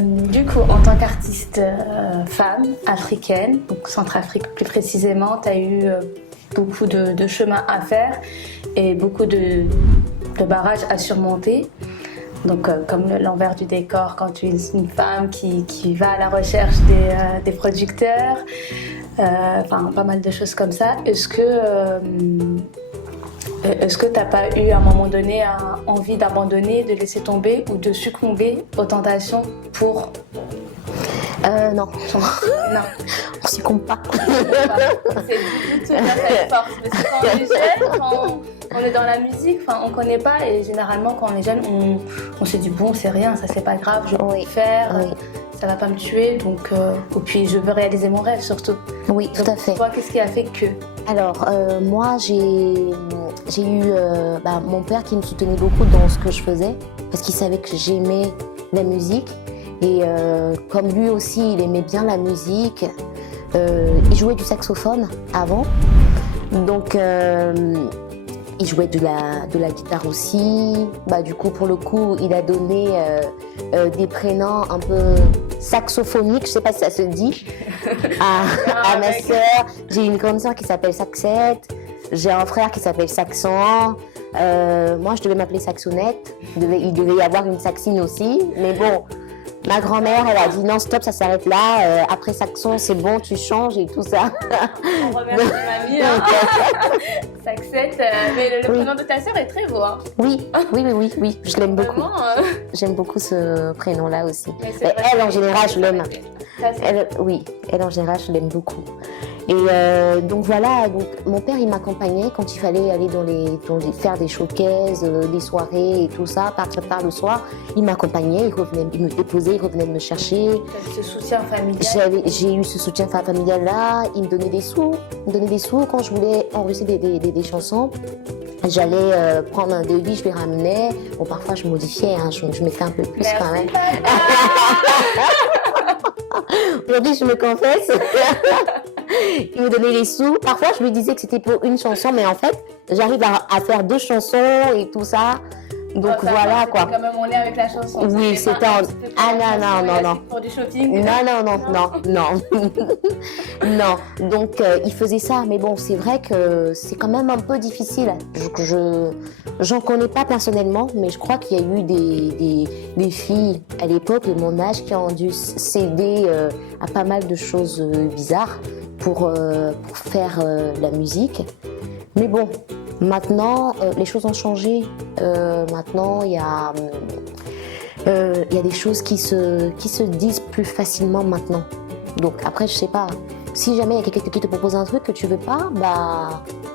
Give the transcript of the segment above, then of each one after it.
Du coup, en tant qu'artiste femme africaine, donc Centrafrique plus précisément, tu as eu beaucoup de chemin à faire et beaucoup de barrages à surmonter. Donc, comme l'envers du décor, quand tu es une femme qui va à la recherche des producteurs, enfin, pas mal de choses comme ça. Est-ce que t'as pas eu à un moment donné envie d'abandonner, de laisser tomber ou de succomber aux tentations pour... Non. Non. On succombe pas. C'est toute la force. Parce que quand on est jeune, quand on est dans la musique, on connaît pas et généralement quand on est jeune, on se dit bon c'est rien, ça c'est pas grave, je vais le faire, ça va pas me tuer, donc et puis je veux réaliser mon rêve surtout. Oui, tout à fait. Toi, qu'est-ce qui a fait que... Alors, moi, j'ai eu mon père qui me soutenait beaucoup dans ce que je faisais parce qu'il savait que j'aimais la musique et comme lui aussi, il aimait bien la musique, il jouait du saxophone avant, donc il jouait de la guitare aussi. Du coup, pour le coup, il a donné des prénoms un peu saxophoniques, je sais pas si ça se dit, à ma sœur. J'ai une grande sœur qui s'appelle Saxette, j'ai un frère qui s'appelle Saxon. Moi, je devais m'appeler Saxonnette. Il devait y avoir une Saxine aussi, mais bon. Ma grand-mère, elle a dit non, stop, ça s'arrête là. Après Saxon, c'est bon, tu changes et tout ça. On remercie mamie. Saxette, mais le prénom de ta sœur est très beau. Hein. Oui, je l'aime beaucoup. Vraiment, J'aime beaucoup ce prénom-là aussi. Mais elle, en général, je l'aime. Elle, en général, je l'aime beaucoup. Et donc voilà, donc, mon père, il m'accompagnait quand il fallait aller faire des showcases, des soirées et tout ça, partir tard le soir. Il m'accompagnait, il me déposait, il revenait me chercher. Ce soutien familial. J'ai eu ce soutien familial-là, il me donnait des sous. Quand je voulais enregistrer des chansons. J'allais prendre un devis, je les ramenais. Bon, parfois, je modifiais, hein, je mettais un peu plus. Merci, quand même. Aujourd'hui, je me confesse. Il me donnait les sous. Parfois, je lui disais que c'était pour une chanson, mais en fait, j'arrive à faire 2 chansons et tout ça. Donc voilà quoi. Quand même, on est avec la chanson. Oui, c'était en... non. Pour du shopping. Non. Donc il faisait ça, mais bon, c'est vrai que c'est quand même un peu difficile. J'en connais pas personnellement, mais je crois qu'il y a eu des filles à l'époque de mon âge qui ont dû céder à pas mal de choses bizarres pour faire la musique. Mais bon. Maintenant, les choses ont changé. Maintenant, il y a des choses qui se disent plus facilement maintenant. Donc après, je sais pas. Si jamais il y a quelqu'un qui te propose un truc que tu veux pas,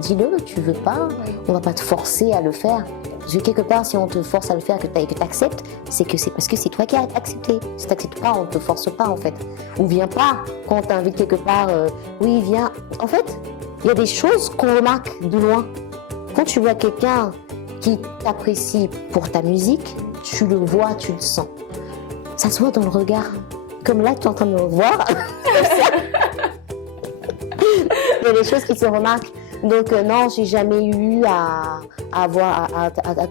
dis-le, tu veux pas. On va pas te forcer à le faire. Parce que quelque part, si on te force à le faire et que tu acceptes, c'est parce que c'est toi qui as accepté. Si tu n'acceptes pas, on ne te force pas en fait. Ou viens pas quand on t'invite quelque part. Oui, viens. En fait, il y a des choses qu'on remarque de loin. Quand tu vois quelqu'un qui t'apprécie pour ta musique, tu le vois, tu le sens. Ça se voit dans le regard. Comme là, tu es en train de me voir. Il y a des choses qui se remarquent. Donc non, j'ai jamais eu à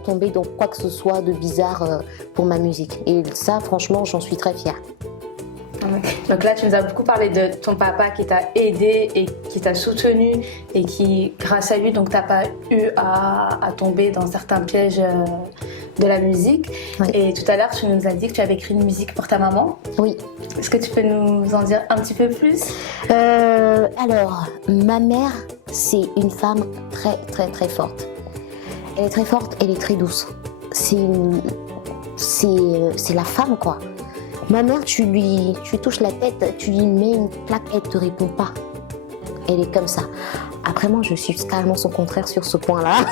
tomber dans quoi que ce soit de bizarre pour ma musique. Et ça, franchement, j'en suis très fière. Donc là, tu nous as beaucoup parlé de ton papa qui t'a aidé et qui t'a soutenu et qui, grâce à lui, donc t'as pas eu à tomber dans certains pièges de la musique. Oui. Et tout à l'heure, tu nous as dit que tu avais écrit une musique pour ta maman. Oui. Est-ce que tu peux nous en dire un petit peu plus? Alors, ma mère, c'est une femme très, très, très forte. Elle est très forte, elle est très douce. C'est la femme, quoi. Ma mère, tu lui touches la tête, tu lui mets une plaque, elle ne te répond pas. Elle est comme ça. Après, moi, je suis carrément son contraire sur ce point-là.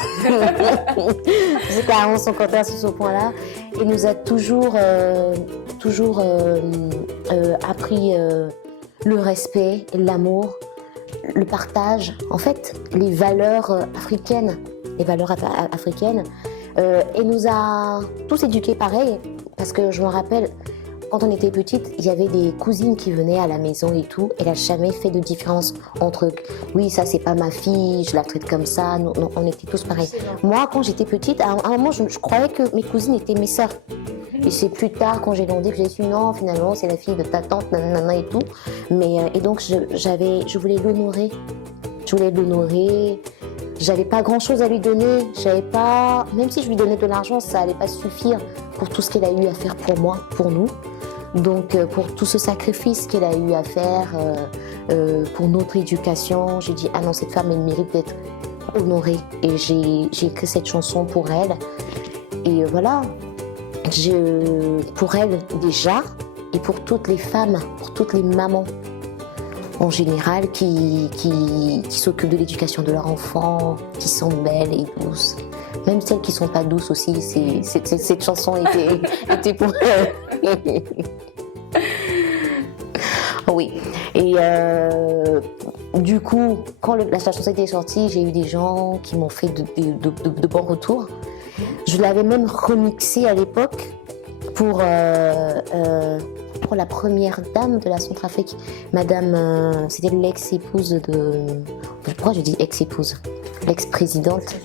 C'est carrément son contraire sur ce point-là. Elle nous a toujours appris le respect, l'amour, le partage. En fait, les valeurs africaines. Elle nous a tous éduqués pareil. Parce que je me rappelle... Quand on était petite, il y avait des cousines qui venaient à la maison et tout. Elle n'a jamais fait de différence entre oui, ça c'est pas ma fille, je la traite comme ça. Non, on était tous pareils. Moi, quand j'étais petite, à un moment, je croyais que mes cousines étaient mes sœurs. Et c'est plus tard, quand j'ai grandi, que j'ai su non, finalement, c'est la fille de ta tante, nanana et tout. Et donc, je voulais l'honorer. Je voulais l'honorer. J'avais pas grand-chose à lui donner. Même si je lui donnais de l'argent, ça allait pas suffire pour tout ce qu'elle a eu à faire pour moi, pour nous. Donc, pour tout ce sacrifice qu'elle a eu à faire pour notre éducation, j'ai dit, ah non, cette femme, elle mérite d'être honorée. Et j'ai écrit cette chanson pour elle. Et voilà, pour elle déjà, et pour toutes les femmes, pour toutes les mamans en général qui s'occupent de l'éducation de leurs enfants, qui sont belles et douces. Même celles qui ne sont pas douces aussi, cette chanson était pour elles. Oui. Et du coup, quand la chanson était sortie, j'ai eu des gens qui m'ont fait de bons retours. Je l'avais même remixée à l'époque pour la première dame de la Centrafrique, Madame, c'était l'ex-épouse de... Pourquoi je dis ex-épouse? L'ex-présidente.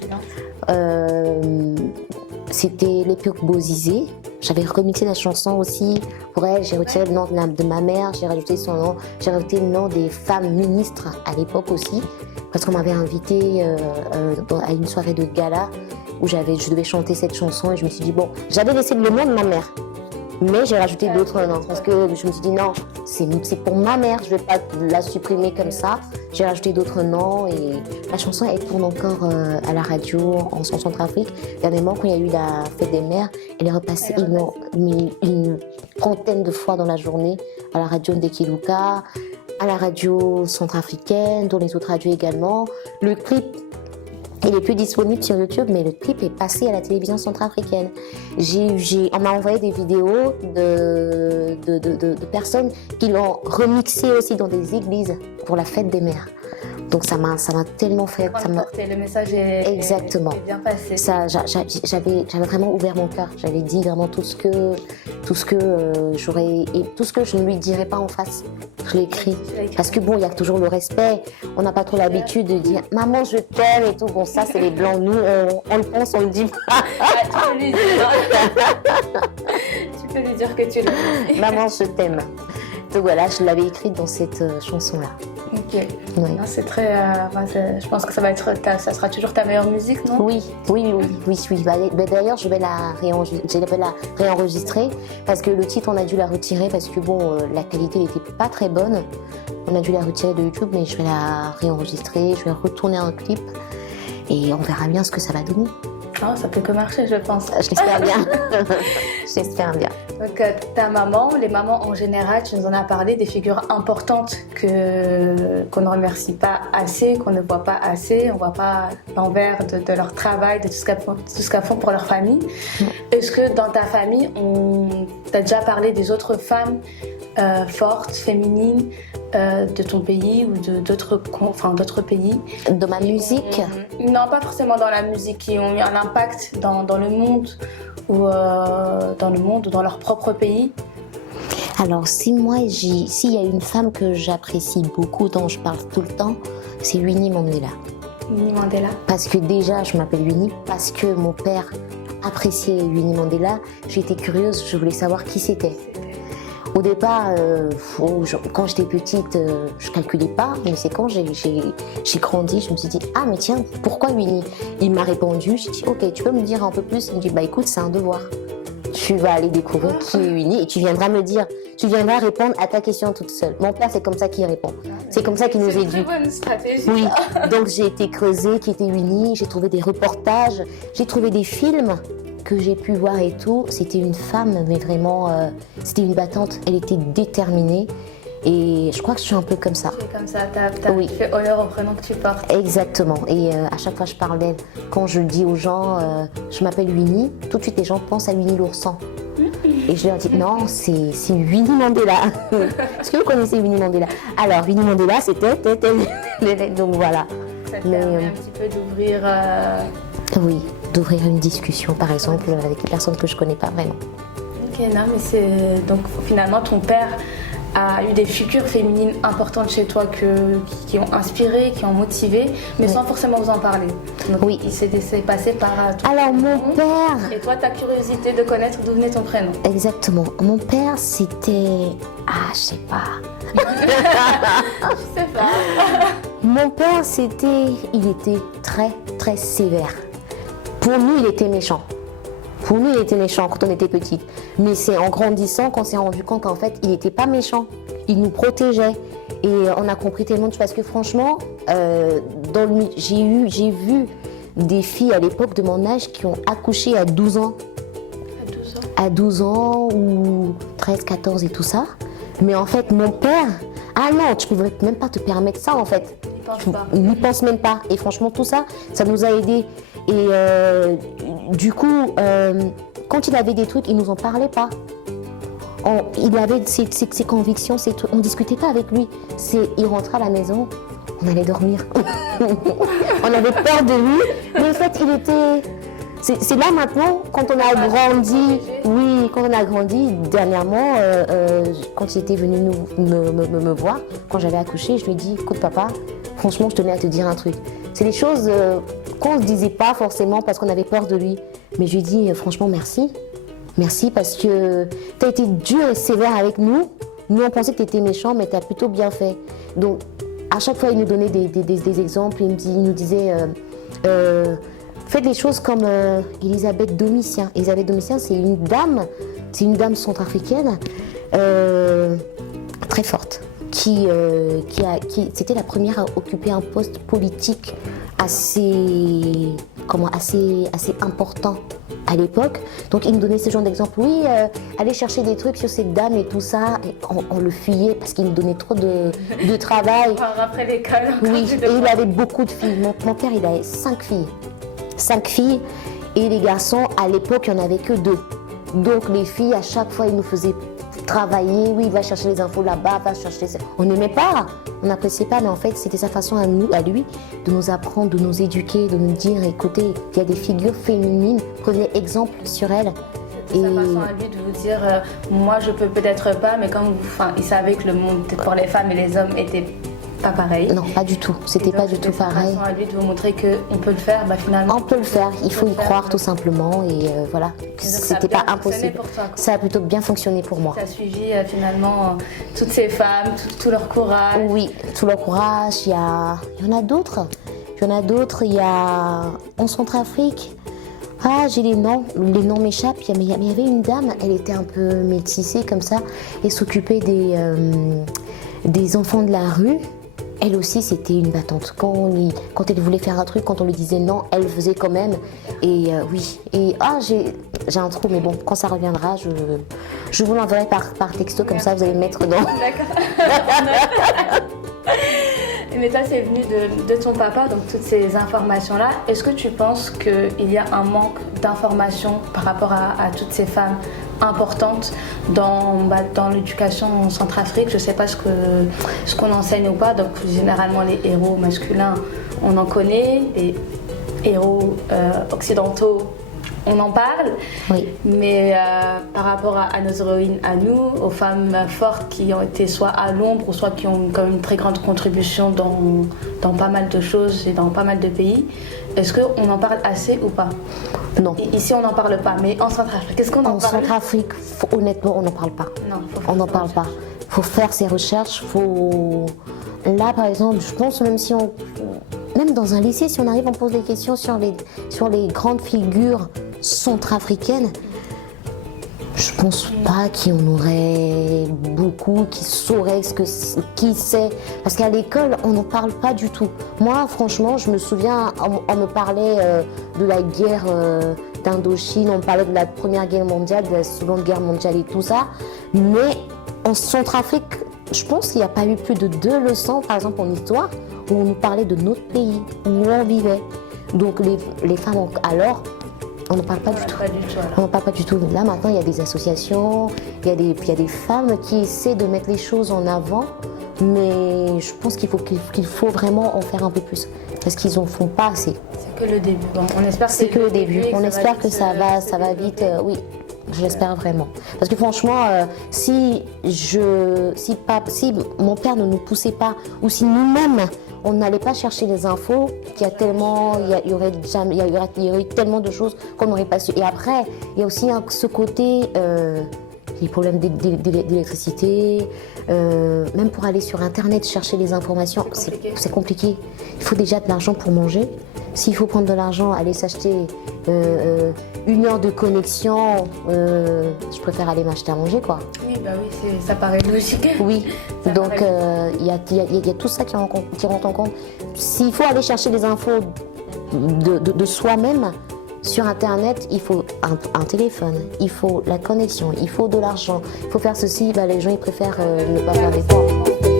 C'était l'époque Bozizé. J'avais remixé la chanson aussi pour elle. J'ai retiré le nom de ma mère, j'ai rajouté son nom, j'ai rajouté le nom des femmes ministres à l'époque aussi, parce qu'on m'avait invitée à une soirée de gala où je devais chanter cette chanson et je me suis dit bon, j'avais laissé le nom de ma mère. Mais j'ai rajouté d'autres noms parce que je me suis dit non, c'est pour ma mère, je ne vais pas la supprimer comme ça. J'ai rajouté d'autres noms et la chanson elle tourne encore à la radio en Centrafrique. Dernièrement, quand il y a eu la fête des mères, elle est repassée une trentaine de fois dans la journée à la radio Ndekiluka, à la radio centrafricaine, dans les autres radios également. Le clip, il est plus disponible sur YouTube, mais le clip est passé à la télévision centrafricaine. On m'a envoyé des vidéos de personnes qui l'ont remixé aussi dans des églises pour la fête des mères. Donc ça m'a tellement fait... Le message est bien passé. J'avais vraiment ouvert mon cœur. J'avais dit vraiment tout ce que j'aurais... Et tout ce que je ne lui dirais pas en face, je l'ai écrit. Parce que bon, il y a toujours le respect. On n'a pas trop l'habitude de dire « Maman, je t'aime » et tout. Bon, ça, c'est les Blancs. Nous, on le pense, on le dit pas. Tu peux lui dire. Tu peux lui dire que tu l'aimes. Maman, je t'aime. Donc voilà, je l'avais écrite dans cette chanson-là. Ok. Oui. Non, c'est très. Je pense que ça sera toujours ta meilleure musique, non? Oui. D'ailleurs, je vais la réenregistrer parce que le titre, on a dû la retirer parce que bon, la qualité n'était pas très bonne. On a dû la retirer de YouTube, mais je vais la réenregistrer, je vais retourner un clip et on verra bien ce que ça va donner. Oh, ça peut que marcher, je pense. Je l'espère bien. J'espère bien. Donc, ta maman, les mamans en général, tu nous en as parlé, des figures importantes qu'on ne remercie pas assez, qu'on ne voit pas assez. On ne voit pas l'envers de leur travail, de tout ce qu'elles font pour leur famille. Est-ce que dans ta famille, tu as déjà parlé des autres femmes fortes, féminines, de ton pays ou d'autres pays? De ma musique? Non, pas forcément dans la musique, qui ont eu un impact dans le monde ou dans leur propre pays. Alors s'il y a une femme que j'apprécie beaucoup, dont je parle tout le temps, c'est Winnie Mandela. Winnie Mandela. Parce que déjà je m'appelle Winnie, parce que mon père appréciait Winnie Mandela, j'étais curieuse, je voulais savoir qui c'était. Au départ, quand j'étais petite, je calculais pas, mais c'est quand j'ai grandi, je me suis dit « Ah mais tiens, pourquoi Winnie ?» Il m'a répondu, j'ai dit « Ok, tu peux me dire un peu plus ?» Il me dit « Bah écoute, c'est un devoir. Tu vas aller découvrir qui est Winnie et tu viendras répondre à ta question toute seule. » Mon père, c'est comme ça qu'il répond. C'est comme ça qu'il nous éduque. C'est une très bonne stratégie. Oui, donc j'ai été creuser qui était Winnie, j'ai trouvé des reportages, j'ai trouvé des films que j'ai pu voir et tout. C'était une femme, mais vraiment, c'était une battante. Elle était déterminée et je crois que je suis un peu comme ça. Tu es comme ça, t'as fait honneur au prénom que tu portes. Exactement, et à chaque fois je parle d'elle. Quand je dis aux gens, je m'appelle Winnie, tout de suite les gens pensent à Winnie l'ourson. Et je leur dis non, c'est Winnie Mandela. Est-ce que vous connaissez Winnie Mandela? Alors Winnie Mandela, c'était donc voilà. Ça te permet un petit peu d'ouvrir... Oui, d'ouvrir une discussion par exemple avec une personne que je connais pas vraiment. Ok, non mais c'est... Donc finalement ton père a eu des figures féminines importantes chez toi qui ont inspiré, qui ont motivé, mais sans forcément vous en parler. Donc, Oui. il s'est passé par Alors mon père... Et toi, ta curiosité de connaître d'où venait ton prénom. Exactement. Mon père, c'était... Ah, je sais pas. Je sais pas. Mon père, il était très, très sévère. Pour nous, il était méchant. Pour nous, il était méchant quand on était petite. Mais c'est en grandissant qu'on s'est rendu compte qu'en fait, il n'était pas méchant. Il nous protégeait. Et on a compris tellement de choses. Parce que franchement, j'ai vu des filles à l'époque de mon âge qui ont accouché à 12 ans. À 12 ans ou 13, 14 et tout ça. Mais en fait, mon père... Ah non, tu ne pouvais même pas te permettre ça en fait. Il n'y pense même pas. Et franchement, tout ça, ça nous a aidés. Et du coup, quand il avait des trucs, il ne nous en parlait pas. Il avait ses convictions, ses trucs. On ne discutait pas avec lui. Il rentrait à la maison, on allait dormir. On avait peur de lui. Mais en fait, il était... C'est là maintenant, quand on a grandi, oui, quand on a grandi, dernièrement, quand il était venu me voir, quand j'avais accouché, je lui ai dit, écoute papa, franchement, je tenais à te dire un truc. C'est des choses qu'on ne se disait pas forcément parce qu'on avait peur de lui. Mais je lui ai dit, franchement, merci. Merci parce que tu as été dur et sévère avec nous. Nous, on pensait que tu étais méchant, mais tu as plutôt bien fait. Donc, à chaque fois, il nous donnait des exemples. Il nous disait... faites des choses comme Elisabeth Domitien. Elisabeth Domitien, c'est une dame centrafricaine très forte, qui c'était la première à occuper un poste politique assez important à l'époque. Donc il nous donnait ce genre d'exemple. Oui, aller chercher des trucs sur cette dame et tout ça, et on le fuyait parce qu'il nous donnait trop de travail. Après l'école. Oui, et il avait beaucoup de filles. Mon père, il avait 5 filles. 5 filles et les garçons, à l'époque, il n'y en avait que 2. Donc les filles, à chaque fois, ils nous faisaient travailler. Oui, va chercher les infos là-bas, va chercher ça. On n'aimait pas, on n'appréciait pas, mais en fait, c'était sa façon à lui, de nous apprendre, de nous éduquer, de nous dire, écoutez, il y a des figures féminines, prenez exemple sur elles. Sa façon à lui de vous dire, moi je peux peut-être pas, mais comme il savait que le monde pour les femmes et les hommes était pas pareil. Non, pas du tout. C'était pas du tout pareil. Sa façon à lui de vous montrer qu'on peut le faire, finalement. On peut le faire, il faut y croire tout simplement et voilà. C'était pas impossible. Pour toi, ça a plutôt bien fonctionné pour moi. Ça a suivi finalement toutes ces femmes, tout leur courage. Oui, tout leur courage. Il y en a d'autres. Il y a en Centrafrique. Ah, j'ai les noms m'échappent. Mais il y avait une dame, elle était un peu métissée comme ça et s'occupait des enfants de la rue. Elle aussi, c'était une battante. Quand elle voulait faire un truc, quand on lui disait non, elle le faisait quand même. Et oui. Et j'ai un trou, mais bon, quand ça reviendra, je vous l'enverrai par texto, comme ça vous allez le mettre dans. D'accord. Mais ça, c'est venu de ton papa, donc toutes ces informations-là. Est-ce que tu penses qu'il y a un manque d'informations par rapport à toutes ces femmes importantes dans l'éducation en Centrafrique? Je ne sais pas ce qu'on enseigne ou pas. Donc généralement les héros masculins, on en connaît. Les héros occidentaux, on en parle. Oui. Mais par rapport à nos héroïnes, à nous, aux femmes fortes qui ont été soit à l'ombre ou soit qui ont quand même une très grande contribution dans pas mal de choses et dans pas mal de pays, est-ce qu'on en parle assez ou pas? Non. Ici, on n'en parle pas, mais en Centrafrique, est-ce qu'on en parle? En Centrafrique, honnêtement, on n'en parle pas. Non, on n'en parle pas. Il faut faire ses recherches. Là, par exemple, je pense même dans un lycée, si on arrive, on pose des questions sur les grandes figures centrafricaines. Je pense pas qu'il y en aurait beaucoup qui sauraient qui c'est. Parce qu'à l'école, on n'en parle pas du tout. Moi, franchement, je me souviens, on me parlait de la guerre d'Indochine, on me parlait de la Première Guerre mondiale, de la Seconde Guerre mondiale et tout ça. Mais en Centrafrique, je pense qu'il n'y a pas eu plus de 2 leçons, par exemple en histoire, où on nous parlait de notre pays, où on vivait. Donc les femmes, alors, on n'en parle pas du tout. On n'en parle pas du tout. Là, maintenant, il y a des associations, il y a des femmes qui essaient de mettre les choses en avant, mais je pense qu'il faut vraiment en faire un peu plus, parce qu'ils n'en font pas assez. C'est que le début. Bon, on espère que c'est que le début. On espère que ça va vite, oui. Je l'espère vraiment. Parce que franchement, si mon père ne nous poussait pas, ou si nous-mêmes, on n'allait pas chercher les infos, il y aurait tellement de choses qu'on n'aurait pas su. Et après, il y a aussi ce côté, les problèmes d'électricité, même pour aller sur Internet chercher les informations, c'est compliqué. Il faut déjà de l'argent pour manger. S'il faut prendre de l'argent, aller s'acheter 1 heure de connexion, je préfère aller m'acheter à manger, quoi. Oui, bah oui, ça paraît logique. Oui, donc il y a tout ça qui rentre en compte. S'il faut aller chercher des infos de soi-même sur Internet, il faut un téléphone, il faut la connexion, il faut de l'argent, il faut faire ceci, les gens ils préfèrent ne pas faire d'efforts.